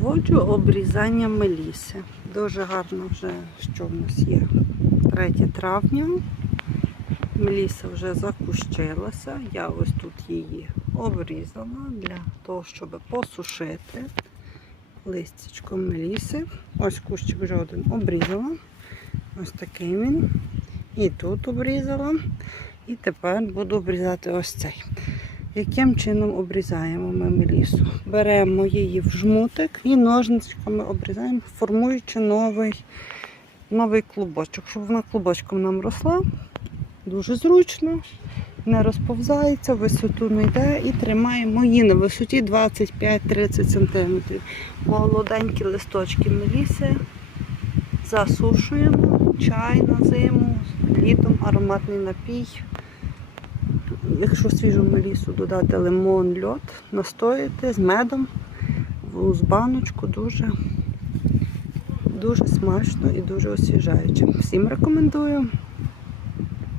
Проводжу обрізання меліси. Дуже гарно вже, що в нас є 3 травня. Меліса вже закущилася. Я ось тут її обрізала для того, щоб посушити листячком меліси. Ось кущик вже один обрізала. Ось такий він. І тут обрізала. І тепер буду обрізати ось цей. Яким чином обрізаємо ми мелісу? Беремо її в жмутик і ножничками обрізаємо, формуючи новий, новий клубочок, щоб вона клубочком нам росла. Дуже зручно, не розповзається, висоту не йде і тримаємо її на висоті 25-30 см. Молоденькі листочки меліси засушуємо, чай на зиму, літом ароматний напій. Якщо свіжу мелісу додати лимон, льод, настояти з медом з баночку дуже, дуже смачно і дуже освіжаюче. Всім рекомендую.